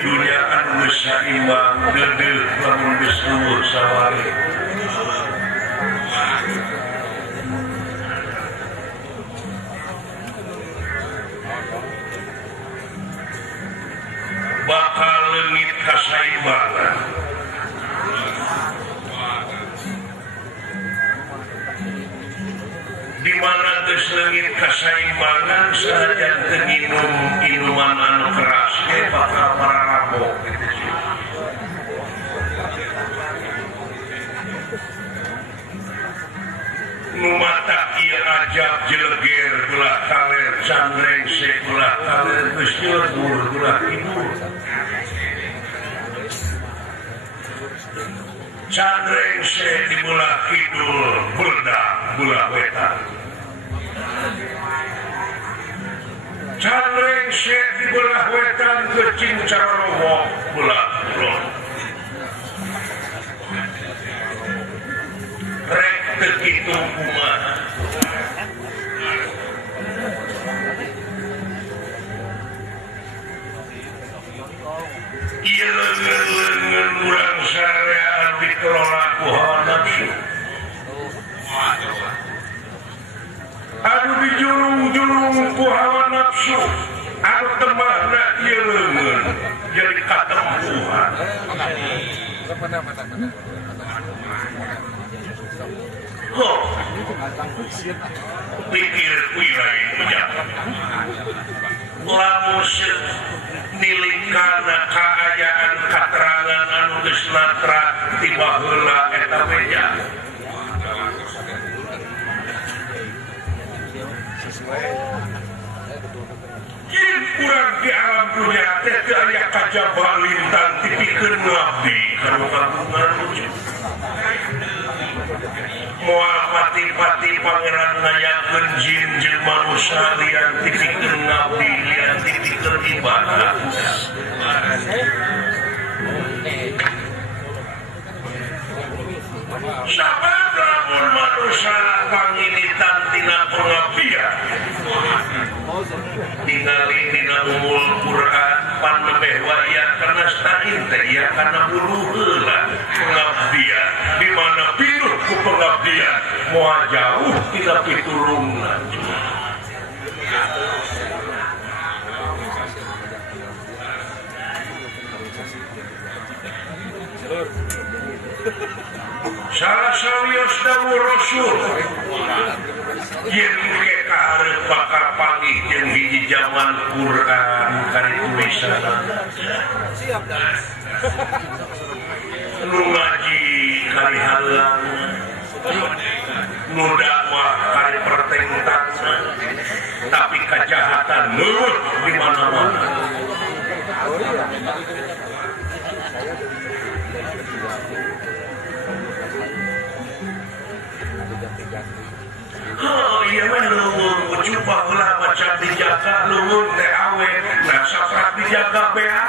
dunia kan geus saimbang deudeuh lamun geus luhur sawari bakal leungit kasaimbangan di mana geus leungit kasaimbangan sanajan teu nginum inuman anu keras ge bakal mararabok gitu sih. Nu matak ieu ajab jeleger belah kaler candrengse belah kaler geus nyelebur belah kidul. Candrengse di belah kidul berdak belah wetan. Candrengse di belah wetan kecing carowok belah kulon. Rek teu kitu kumaha. Ieu leungeun urang sareaan dikelola ku hawa nafsu. Anu dijulung-julung ku hawa nafsu, anu temahna ieu leungeun jadi katempuhan. Pikir kuilai pejabat. Lamun nilikana kaayaan katerangan anu geus natrak tiba heula eta meja. Jin urang di alam dunia teh teu aya kajaba lintang tipikeun ngabdi kanu kagungan wujud. Moal pati-pati pangeran ngayakeun jin jeung manusia lian tipikeun ngabdi lian tipikeun ibadah. Sabab lamun manusia panginitan tina pengabdian ningali dina umul Quran panembeh waya kana stain teh ieu kana bulu heula pengabdian di mana pinuh ku pengabdian moal jauh tina pitulungna. Salah sawios dawuh Rasul yen ke kaharep bakal panggih jeung hiji zaman Quran kari tulisanna nu ngaji kali halang nu dakwah kali pertengtan tapi kejahatan leuwih di mana-mana. Oh iya mah luhur coba ulah macam dijaga luhur teh awet nah saprak dijaga bea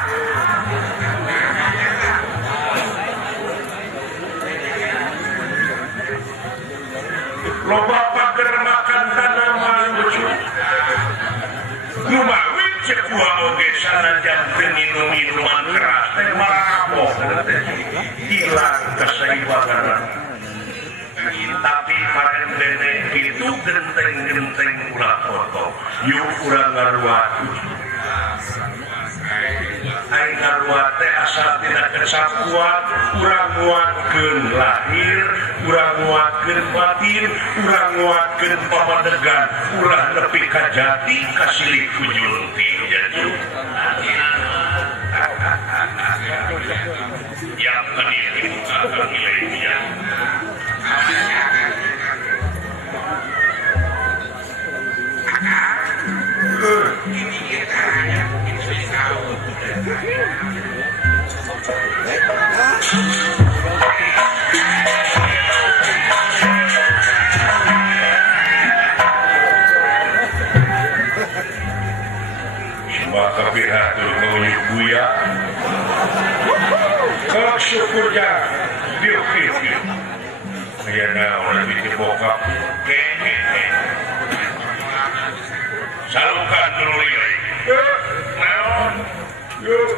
loba pager makan tanaman lucu lumawit cek uang oge sanajan teu minum minuman keras teh marabok hilang keseimbangan. Tapi parendene itu genteng-genteng ulah foto yuk urang ngaruat aing ngaruat teh asal tidak kecakuan urang nguatkeun lahir urang nguatkeun batin urang nguatkeun pamadegan ulah nepi ka jati kasilih kujul ti jadi yang maka pihatur ngeunyuk buya kalau syukurnya diukir ayana orang bikin bokap kene salukan dulu lirik naon yuk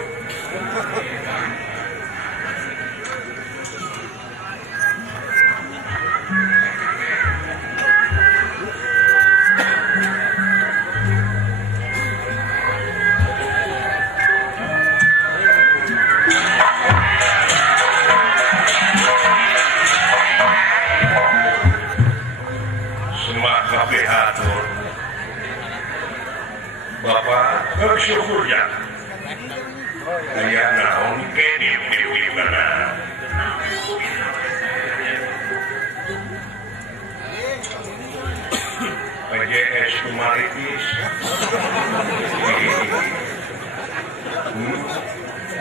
Bapak bersyukurnya ayah naon kedip di mana PJS Kumaritis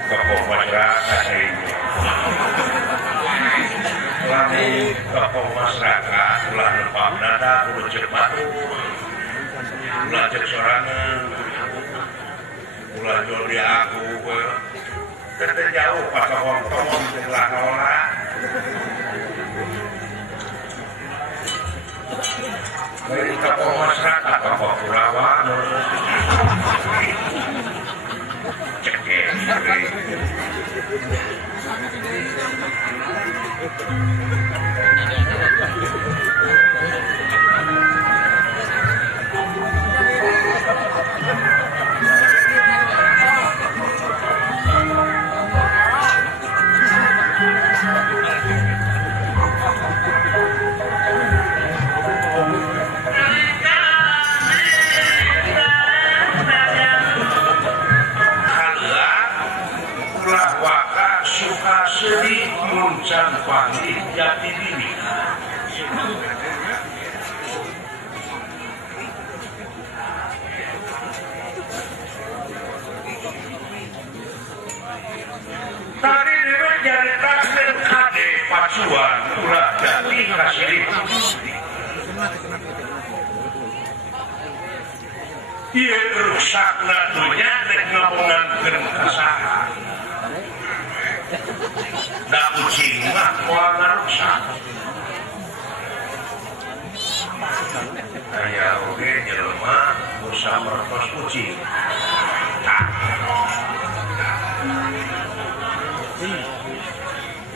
tokoh masyarakat ini lalu tokoh masyarakat ulah nempak dada kudu cepat ulah cek sorangan ulah jual dia aku kita jauh pas ngomong setelah nolak dari tokoh masyarakat tokoh Kurawan cek Seri muncang panggil jati diri tadi dewek jari takdir kade pacuan ulah jati kasiri iya rusak nadunya dek ngomongkan kesahan dah kucing mah warna rusak kayak oke jelema usah mertos kucing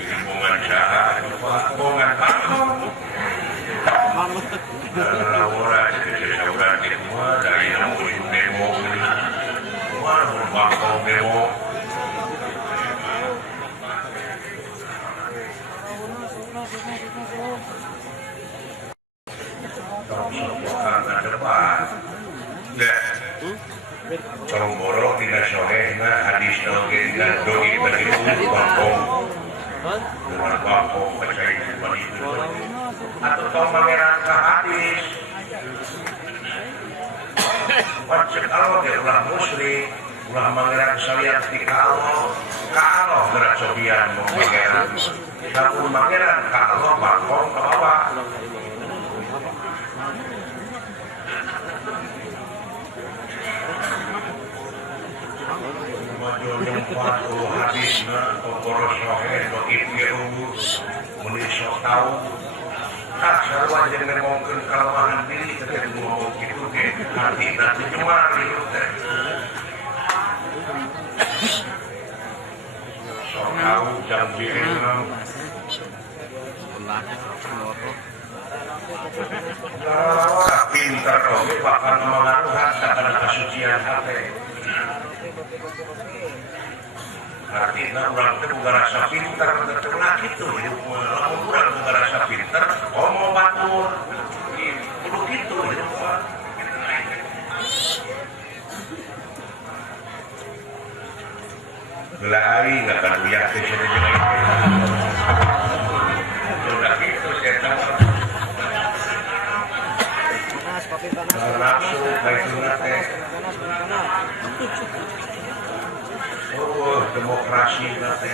hubungan jahat hubungan bakong orang orang di semua dari nemuin demo semua bakong demo karena depan corong borok tidak solehna hadis dogengna dogi beribu bakong dengan bakong percaya seperti itu atau kau mengerang ke hadis wajib Allah dia ulah muslim ulah mengerang salian di kalau berat sobian mau mengerang namun mengerang kalau bakong ke bawah Majul hadisna kokoro sohe do ibnu muni sok tau tak sarua jeung ngomongkeun kalemahan diri teh ngomong kitu ge hatina teh cemari teh sok tau jam dirinya pintar oge bakal mengaruhan kana kasucian hate artinya orang itu bukan rasa pintar betul-betul gitu orang bukan rasa pintar mau batur perlu gitu gelai nggak akan lihat ke sini udah gitu saya tahu nafsu baik sunat demokrasi nanti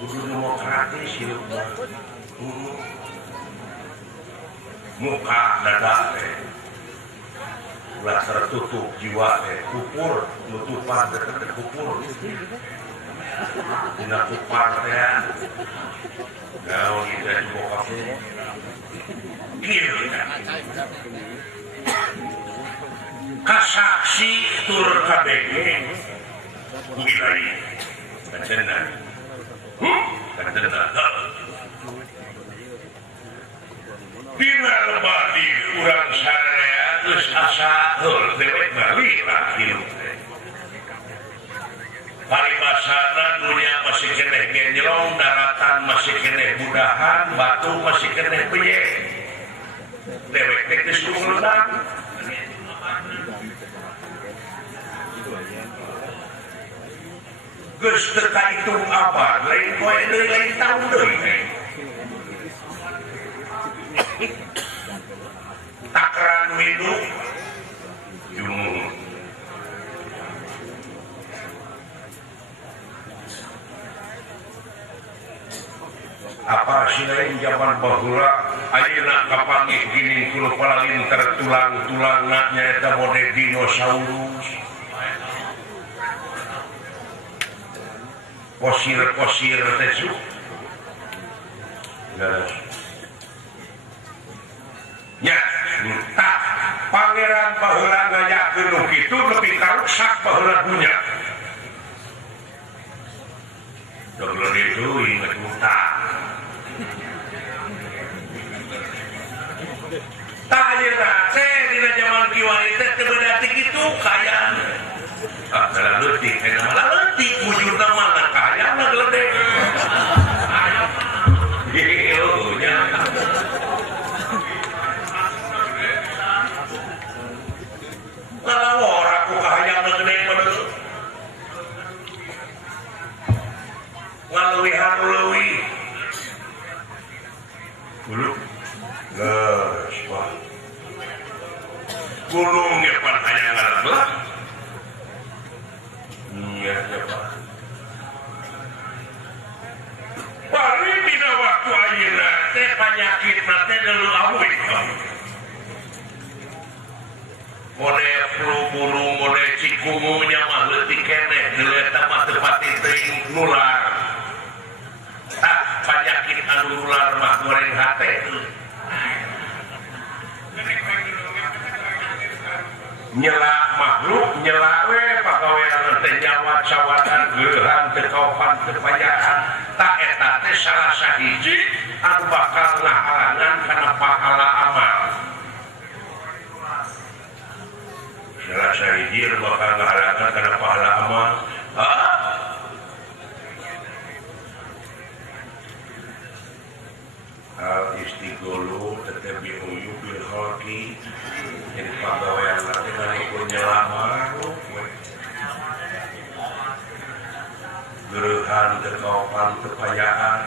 kudu demokratis hidup muka dada teh ulah tertutup jiwa teh kupur nutupan deket kupur dina kupar teh gaul kita juga kamu kieu kasaksi tur KBG kuilai kancena dina lebadi urang saraya geus asa heuh dewek bali lah hirup teh paribasana dunia masih keneh genjlong daratan masih keneh budahan batu masih keneh peye dewek teh geus kumeuleudang geus teu kahitung abad lain poe deui lain taun deui teh takran winu jumuh apa sih lain zaman bahula ayeuna kapanggih gini kulo palalin tertulang-tulangna nyaeta mode dinosaurus fosil-fosil teh su nya tak pangeran baheula ngayakeun nu kitu lebih karuksak baheula dunya doblon itu inget utang tak ayeuna teh dina zaman kiwari teh teu beda ti kitu kayaan salah leutik aya malah leutik wujudna mah kaya na gede ieu nya kalau orang ku kahayang na gede bener ngaluwihan leuwih dulu geus wah gunung ge pan hayangan lah iya Pak bari dina waktu ayeuna teh panyakitna teh deuleu awet mode flu burung mode cikungunya mah leutik keneh deuleu eta mah teu pati teuing nular penyakit anu nular mah goreng hate nyela makhluk nyela we pagawean teh nyawa cawatan geuhan teu kaupan teu payaan tak eta teh salah sahiji anu bakal ngahalangan kana pahala amal salah sahiji anu bakal ngahalangan kana pahala amal al-istigholu tetapi uyu bil khalqi jadi pagawean nanti kan ikut nyelamar geruhan terkaupan terpayaan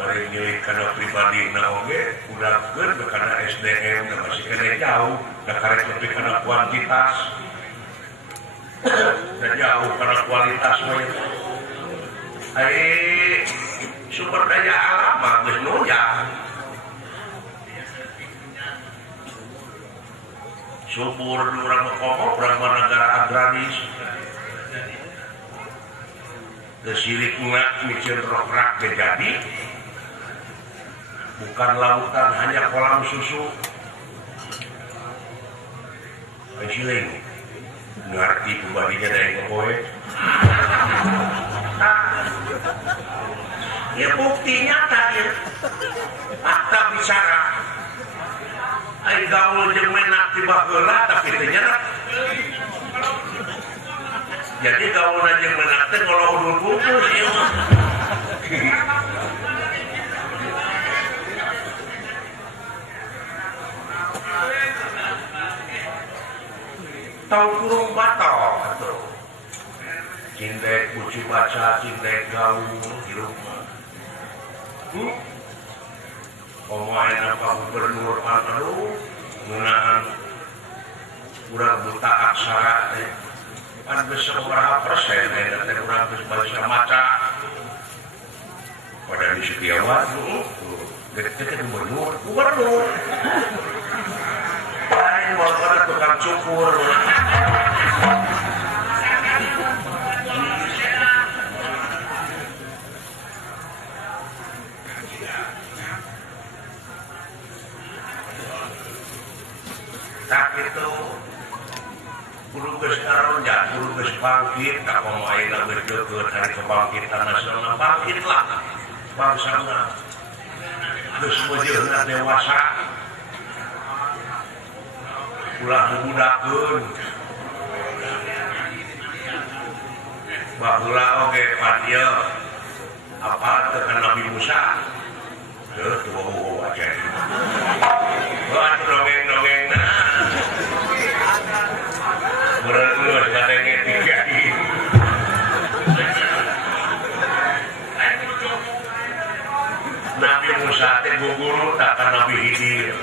mari milik karena pribadi na oge udah ger karena SDM dan masih kena jauh dan karena lebih karena kuantitas dan jauh karena kualitas sumber daya alam mah geus nunjang subur urang komo urang negara agraris desirikna micin rokrak jadi bukan lautan hanya kolam susu ajiling ngerti pembadinya dari kowe ya bukti nyata ya fakta bicara ai gaul jeung menak ti baheula tapi teu nyata jadi gaul jeung menak teh ngolo udul bungkus ieu tau kurung batal atuh cindek uci baca cindek gaul di rumah omongan Pak Gubernur anu ngeunaan urang buta aksara teh kan geus sabaraha persen eta teh urang geus bisa maca pada di Setiawan deket gubernur lain mau tukang cukur tak itu guru geus karonja guru geus bangkit tak mau ayeuna geus deukeut hari kebangkitan nasional bangkitlah bangsana geus bejeuna dewasa ulah dibudakeun baheula oge padia apa teh Nabi Musa teu tuh aja buat dongeng-dongengna berenus katanya tiga Nabi Musa teh guguru tak ka Nabi Khidir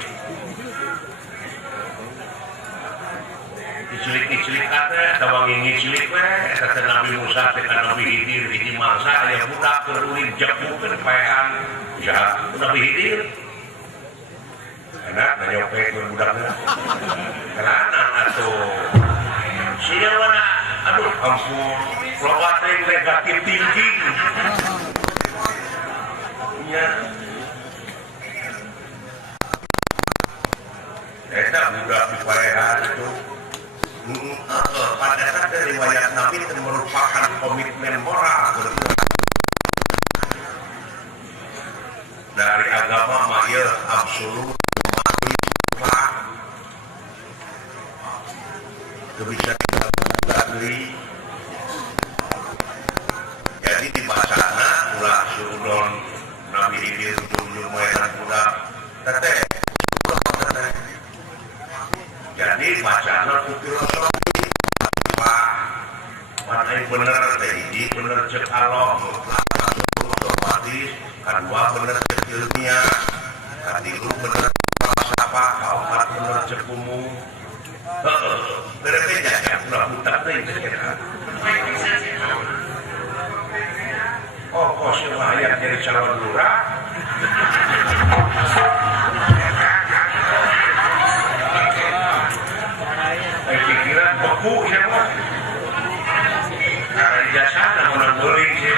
diculik-diculik kata tawang ngicilik we kata Nabi Musa teh ka Nabi Khidir hiji mangsa aya budak keur uling jepukeun paehan jahat Nabi Khidir enak nanyopek budaknya karena atuh sia wana aduh ampun loba teh negatif thinking nya eta budak dipaehan itu pada saat riwayat Nabi itu merupakan komitmen moral dari agama mahir absolut bisa kita beli jadi di bacana ulah suudon Nabi Khidir dulu mainan budak teteh jadi bacana ku filosofi mana yang bener teh hiji bener cek Allah otomatis kedua bener cek ilmiah katilu bener falsafah kaopat bener cek umum berbeda ya, udah putar deh oh, kok semua yang jadi calon lurah pikiran beku ya pak karena jasa namun beli sih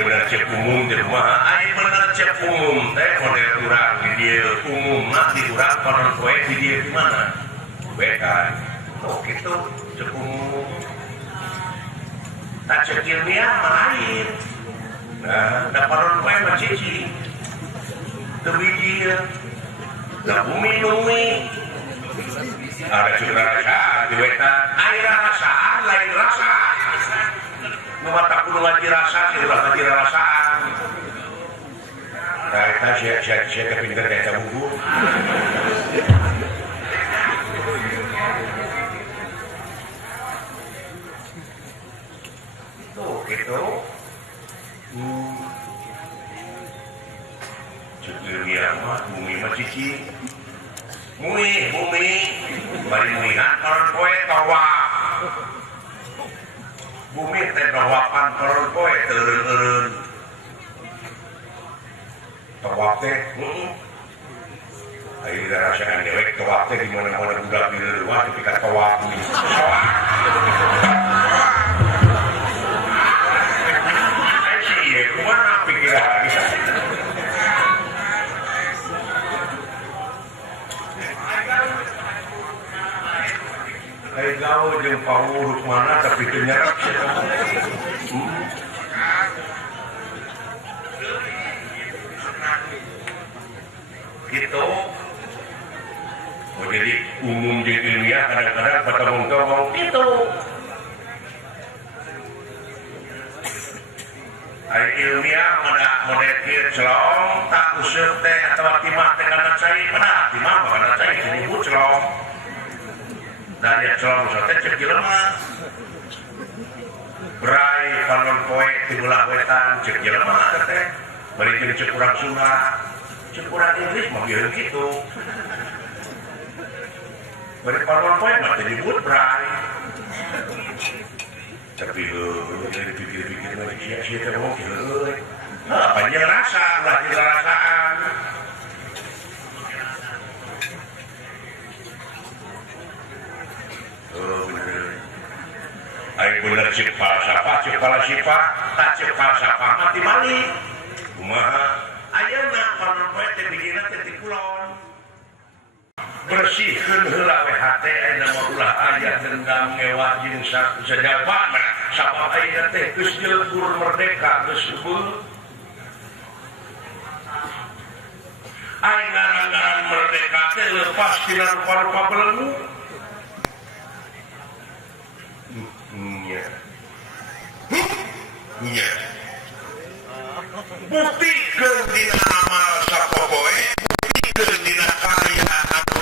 bener cek umum di rumah bener cek umum teh model urang di dia umum di urang konon kowe di dia di mana bekan oh gitu cek umum tak cek ilmiah lain nah da konon kowe mah cici teu dia da bumi numi ada juga rasa di wetan air rasaan lain rasa mata kudu ngaji rasa, ulah ngaji rasaan. Nah, kita saya kepinter kayak buku. Tuh, gitu. Cekir biar mah, bumi mah cici. Bumi, bari muihan kalau kowe tawa. Bumi teh dawapan koron poe teureun-eureun. Tawaf teh, ayeuna rasaan dewek tawaf teh di mana-mana budak di luar ketika tawaf. Ieu kumaha pikiran? Hai gaul jeung pangurus mana tapi teu nyerep gitu mau jadi umum di ilmiah kadang-kadang patah-ngomong gitu hari ilmiah model kieu celong tak useup teh atawa timah teh kana cai mana timah kana cai ibu celong dari celong teh cek jelema berai panon poe timulah wetan cek jelema teh bari cek urang Sunda cek urang Inggris mah bieu kitu bari panon poe mah teh disebut bray tapi jadi pikir-pikir lagi sia teh mau kieu panjang rasa lah dirasaan ayo bener cek pala siapa tak cek siapa mati balik kumaha ayeuna panon poe teh bijina teh ti kulon bersihkeun heula we hate ayeuna mah ulah aya dendam ngewah jeung sajabana sabab ayeuna teh geus jeulkur merdeka geus eueuh aya ngaran-ngaran merdeka teh lepas tina rupa-rupa belenggu nya buktikeun dina amal sapopoe buktikeun dina karya anu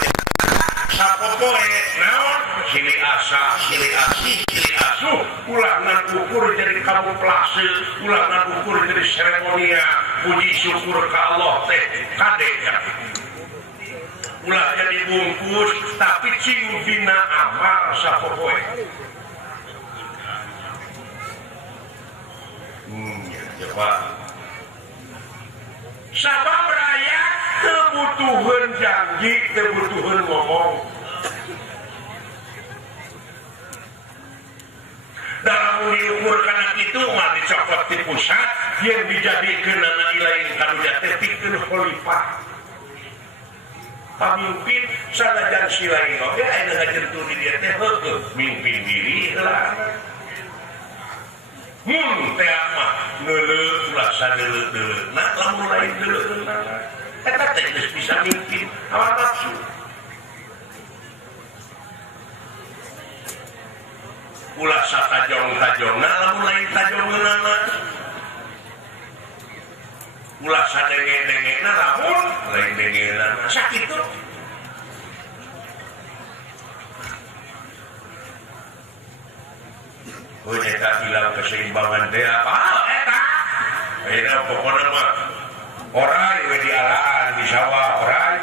sapopoe naon ciri asa ciri asih ciri asuh ulah ngan ukur jadi kamuflase ulah ngan ukur jadi seremonia puji syukur ka Allah teh kade ulah jadi bungkus tapi cing dina amal sapopoe coba sabab rakyat kebutuhan janji kebutuhan ngomong dalam diukur karena itu mah dicopot di pusat yang dijadikan anak ilain karunya tetikeun khalifah pamimpin sanajan silain oge aya ngajentu di dieu teh heueuh mimpin diri heula teh mah neuleuh ulah sadeuleuh nah lamun lain deuleuhna eta teh geus bisa mimpin hawa nafsu ulah satajong-tajongna lamun lain tajongeunana ulah sadenge-dengena lamun lain dengeunana sakitu eta hilang keseimbangan teh apa eta ayeuna pokona mah orai we dialaan di sawah orai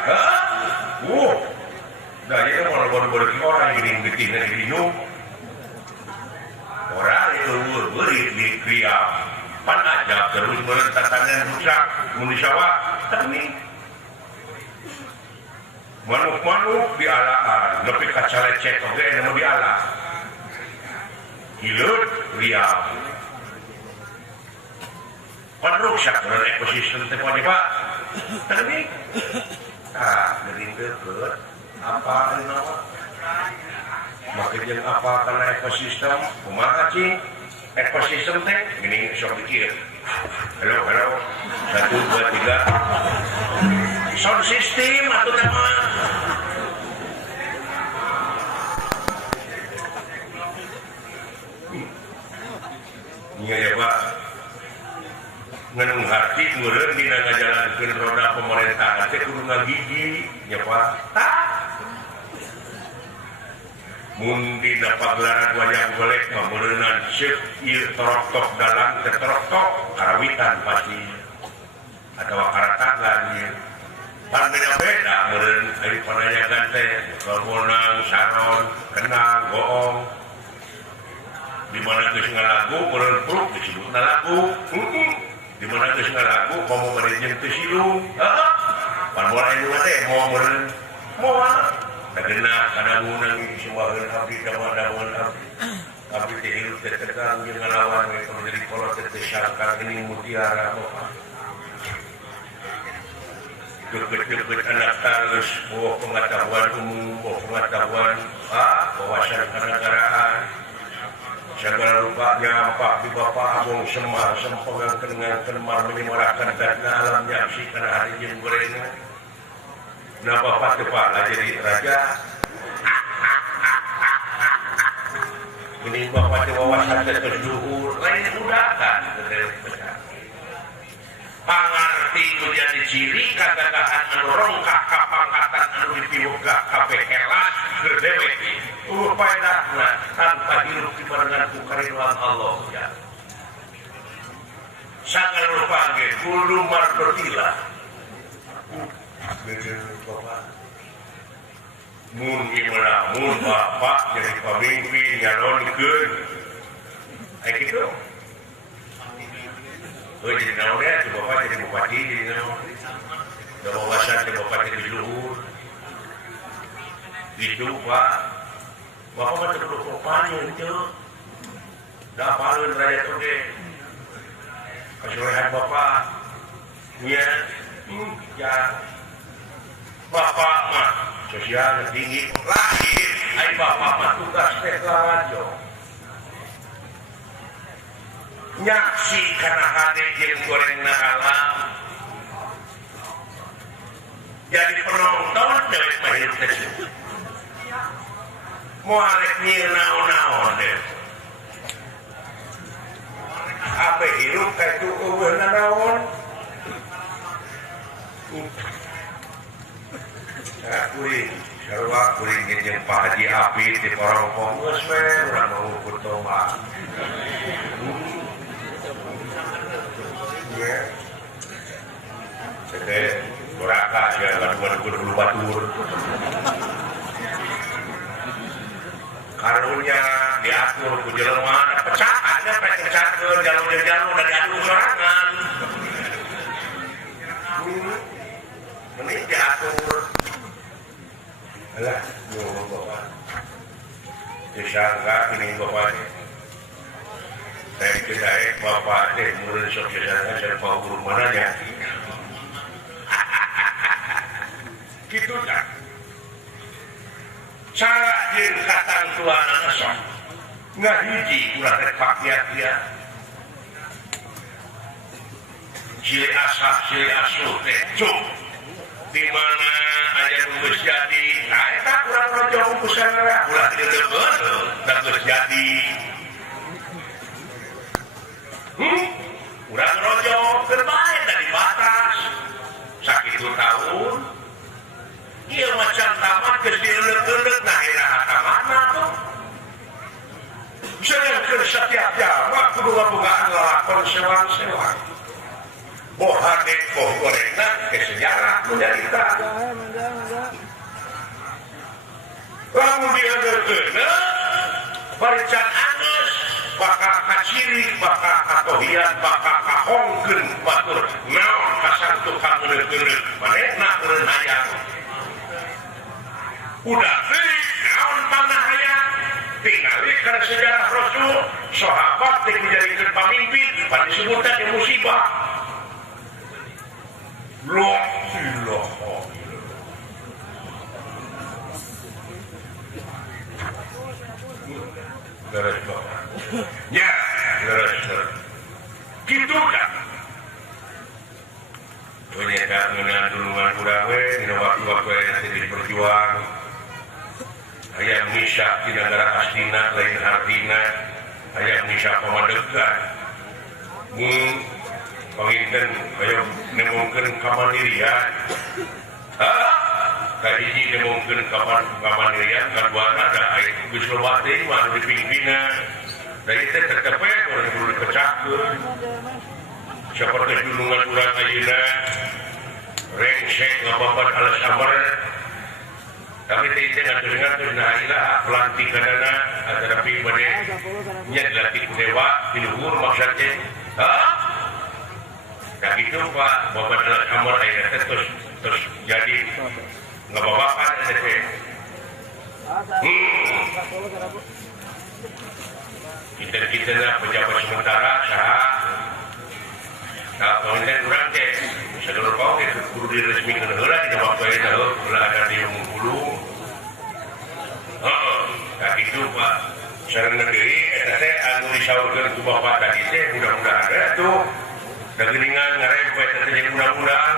da ieu mah baru-baru ki orai geuning getihna diminum orai eueuh beurit di kriam pan ajab terus meureun tatanan rusak mun di sawah teuing manuk-manuk dialaan nepi ka calecek oge anu dialaan hilut liar merusak dengan ekosistem tempat pak tapi ngerindir ke apa nama makanya apa karena ekosistem kumaha cing ekosistem teh gini sok pikir halo 1 2 3 sound system atau tema ya Pak ngan hati meureun dina ngajalankeun roda pemerintahan teh kudu ngagigi ya Pak mun dina pagelaran wayang golek mah meureunan ceuk ieu torok-tok dalang teh torok-tok karawitan pasti atawa karatagan ieu pan beda-beda meureun ari panayagan teh kalmonang saron kenang goong di mana geus ngalagu meureun pruk disebutna lagu di mana geus ngalagu komo meureun teu silung pan moal anu teh moal meureun moal dageuna kadangunan sembaheun abdi dawan abdi teh hirup teh tegang jeung ngalawan we kalau jadi kolot teh syarka geuning mutiara Gebet-gebet anak talus bawa pengetahuan umum, bawa pengetahuan wawasan kenegaraan segala rupanya Pak di Bapak Agung Semar sempogang dengan kenmar menyemarakan dana alamnya si karena hari jin gorengnya nah Bapak tepat lah jadi raja ini Bapak di wawasan terluhur lain udah kan pangarti menjadi ciri kagagahan anu rongkak kapangkatan anu dipiwegah kabeh helas gerdewek upayana tanpa hirup dibarengan ku kariduan Allah ya sangat lupa kudu mardotila mun gimana mun bapak jadi pemimpin nyalonkeun kayak gitu jadi naonnya si bapak jadi bupati jadi naon wawasan si bapak jadi luhur gitu pak bapak mah terlalu kopanya itu dah paling rakyat oke kesulitan bapak ya bapak mah sosial tinggi lahir ay bapak mah tugas teklawajo nyaksi karena hade jeung goreng alam jadi penonton dari mahir tersebut mau arek nyir naon-naon deh apa hidup kayak itu eueuh naon kuring sarua kuring jeung Pak Haji Apit di Porongpong geus we urang mau ukur tombak ya teh goraka ya lamun batur karunya diatur ku jelema pecahannya pecahkeun jalur-jalur dari adu sorangan mending diatur alah ngomong bapak disangka ini bapaknya saya kirain bapak deh mulai sok disangka saya bawa guru mananya gitu kan cara jeung katang tuana esok nggak hiji ulah rek pakiat-ya ciri asah ciri asuh teh cuk di mana aya nu geus jadi eta urang rojong ku sanara ulah dieuleun da geus jadi urang rojong keur bae dari batas sakitu tahun ieu macan tamat geus dieuleuk-euleuk nah iraha tamana tuh sedangkeun setiap jama kudu ngabogaan lalakon sewang-sewang boha deko gorengna ke sejarah menjarita lamun dieuleuk-euleuk barican angeus bakal kaciri bakal katohian bakal kahongkeun batur naon kasantu kaeuleuk-euleuk manehna eureun hayang udah naon panah hayang tingali karena sejarah Rasul sahabat yang menjadikan pemimpin pada disebutkan yang musibah loh garis bawah ya garis gitu kan ternyata mengenai dulungan kurang di waktu-waktu yang nanti berjuang ayam misak di negara astina lain artina ayam misak pemadegan penginten ayo nemungkeun kamandirian kahiji nemungkeun kamandirian kaduana da aya geus loba teh mah anu dipingpina da ieu teh tetepe urang kudu dipecahkeun saperti dulungan urang ayeuna rengsek ngababat alas amar tapi teh ngatur-ngatur nah ilaha pelantikanana tetapi bade nya dilatih dewa di luhur maksudnya gitu Pak bapak alas amar ayeuna terus jadi ngababakan teh kita pejabat sementara saha kalau kita kurang teh seluruh kau itu kudu diresmikan heula di waktu eta heula ada di Bengkulu gitu Pak sareng deui eta teh anu disaurkeun ku bapak tadi teh mudah-mudahan atuh da geuningan ngarempet teh jeung undang-undang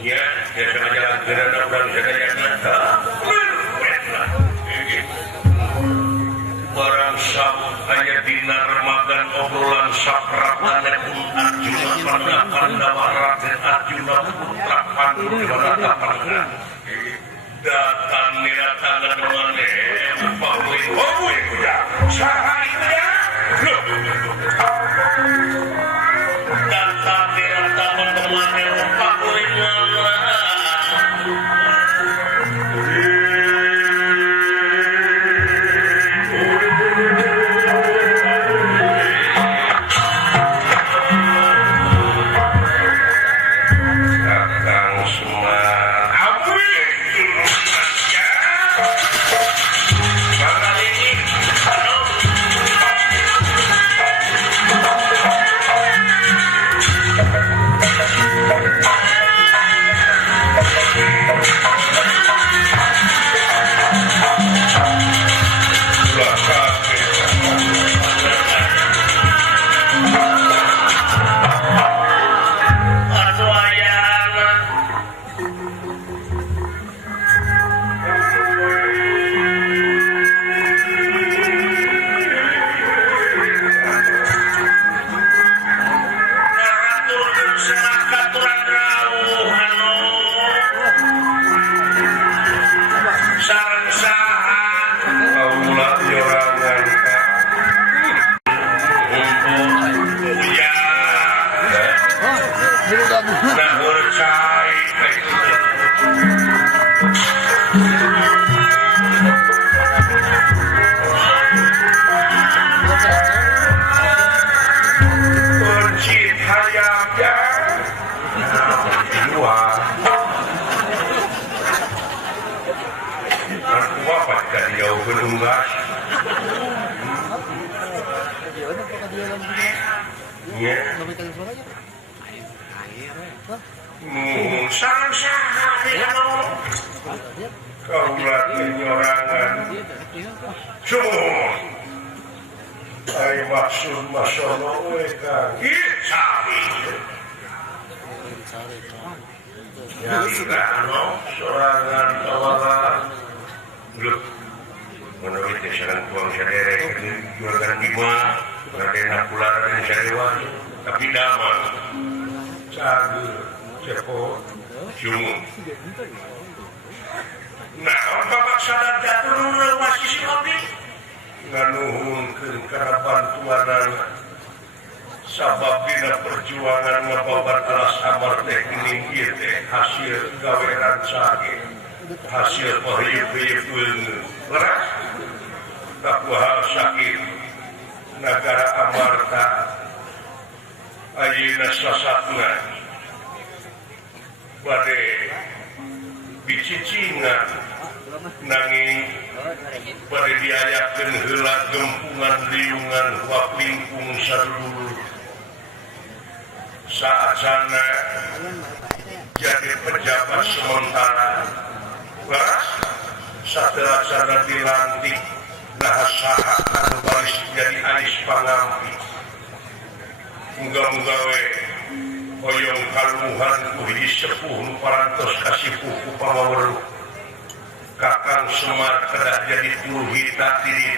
ya biasa ngajalankeun undang-undang sadayana barang sab aya dina remagan obrolan sakratan pun Arjuna Pandawaraken Arjuna putra Pandu Dewarata datang niratangan maneh bawe kuda saha itu ya Nah cai Percit hayam ya dua aku apa dari jauh berunggas ya sarang-sarang kau latih nyorangan semua ay maksud masyarakat mereka sabi yang tidak sorangan tawaran belum menurut kesaran tuang sadere juragan bima radena pular dan sarewan tapi damang sagu cepo sumu nah bapak sadar jatuh masih si kopi nganuhunkeun kana bantuanan sabab dina perjuangan ngababat alas amar teh geuning ieu teh hasil gawean sage hasil paheup-heup beungeun leras takuhal sakit nagara amarta ayeuna sasatna bade bicicingan nanging pada diayakeun heula gempungan liungan wapingkung sarulur saacana jadi pejabat sementara beras saterasana dilantik nahasaha anu baris jadi alis pangampi muga-muga we hoyong kalungan ku hiji sepuh nu parantos kasipuh ku pamaweruh Kakang Semar kedah jadi puluhita diri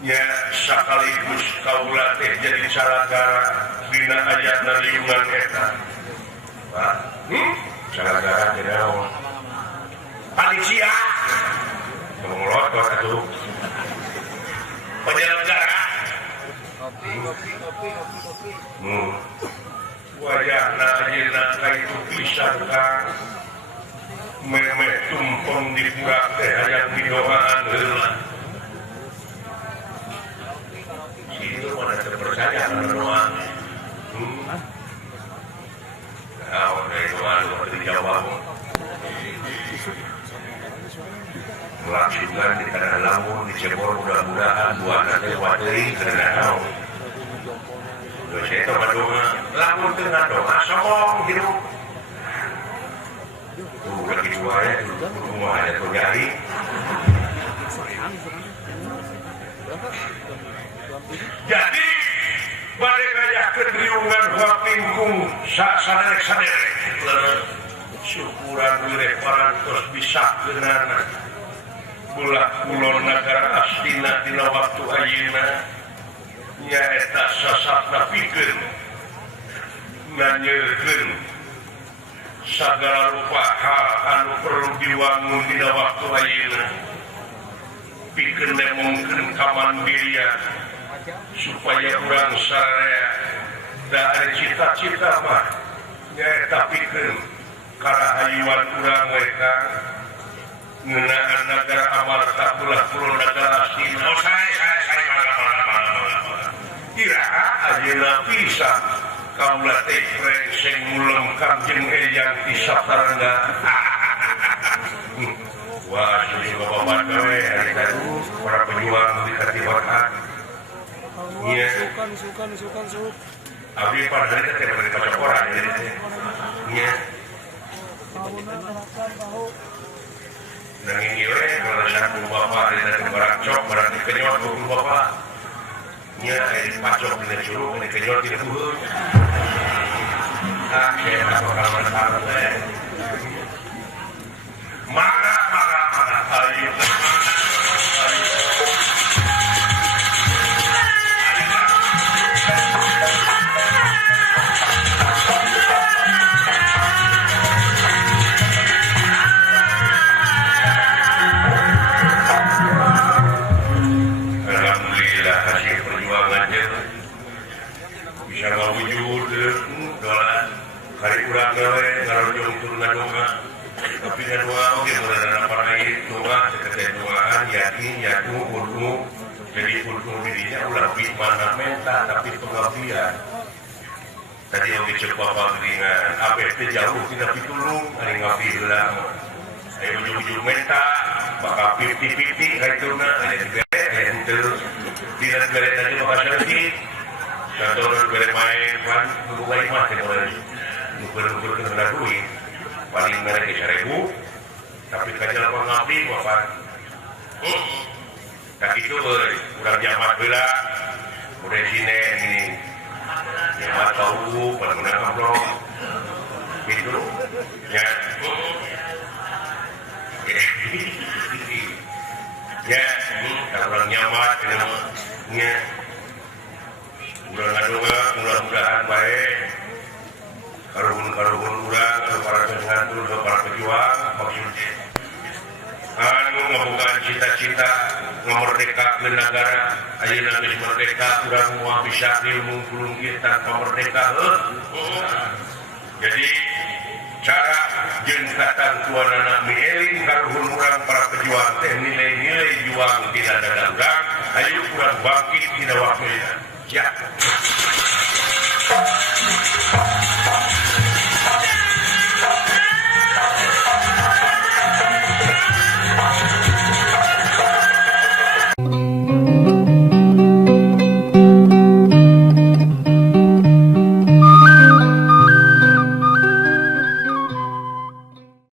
nya sekaligus kaula teh jadi salagara dina ayatna liungan eta Pak salagara teh naon panitia ngolotot atuh penyelenggara wajahna ayeuna kaitu pisan Kang memeh tumpeng di burak teh hayang didoaan heula. Situ mana terpercaya kana doa. Nah, udah doa lu dijawab. Melaksanakan di tanah lamun di Cebor mudah-mudahan dua nanti wadai karena naon. Terus itu doa lamun dengan doa sombong hidup. Lagi dua ya, semua ada penjari. Jadi mereka yang kedriungan wapingkung saderek-saderek syukuran wireh parantos bisa kenana bulak kulon negara astina dina waktu ayeuna nyaeta sasatna pikeun nganyeurkeun sagala rupa hal anu perlu diwangun dina waktu ayeuna pikeun nemongkeun kamandirian supaya urang sararea da ada cita-cita mah nyaeta pikeun karahayuan urang we Kang ngeunaan nagara amarta ulah kulon nagara astina saya kira ayeuna pisan kaula teh sing mulem Kangjeng Eyang di Satarangga. Wah, ini bapak-bapak gawe hari tadi para pejuang di Katiwakan. Iya. Sukan. Abi pada hari teh bari baca koran jadi teh. Iya. Nanging ieu kalau satu bapak hari tadi baracok berarti kenyot ku bapak. Iya, pacok dina curug dina kenyot dina buhur. Akhirnya bakal menang marah ayo alhamdulillah hasil perjuangan bisa ngawujud dolan hari urang gawe ngarojong turun ngadonga tapi ngadonga oge mulai parai doa sekete doaan yakin yaku kudu jadi kudu dirinya ulah mana menta tapi pengabdian tadi oge cek bapak geringan apa teh jauh tidak pitulung ari ngabdi heula ayo ujug-ujug menta bakal piti-piti kaituna aya digere aya henteu tidak gere tadi bakal sedikit kantor gere main kan kudu bae mah teh ukur-ukur kena duit paling mereka 1.000 tapi kajal pengabdi bapak tak itu kurang jamat bela udah sini ini jamat tahu pada guna kamplong gitu ya ya kurang nyamat ya udah ngadonga mudah-mudahan baik karun-karun urang para pengantul para pejuang maksudnya anu ngabukaan cita-cita ngamerdekakeun nagara ayeuna geus merdeka urang moal bisa ilmu kulung kita merdeka jadi cara jeung katantuanana mieling karuhun urang para pejuang teh nilai-nilai juang tina dada urang ayo urang bangkit tina waktunya ya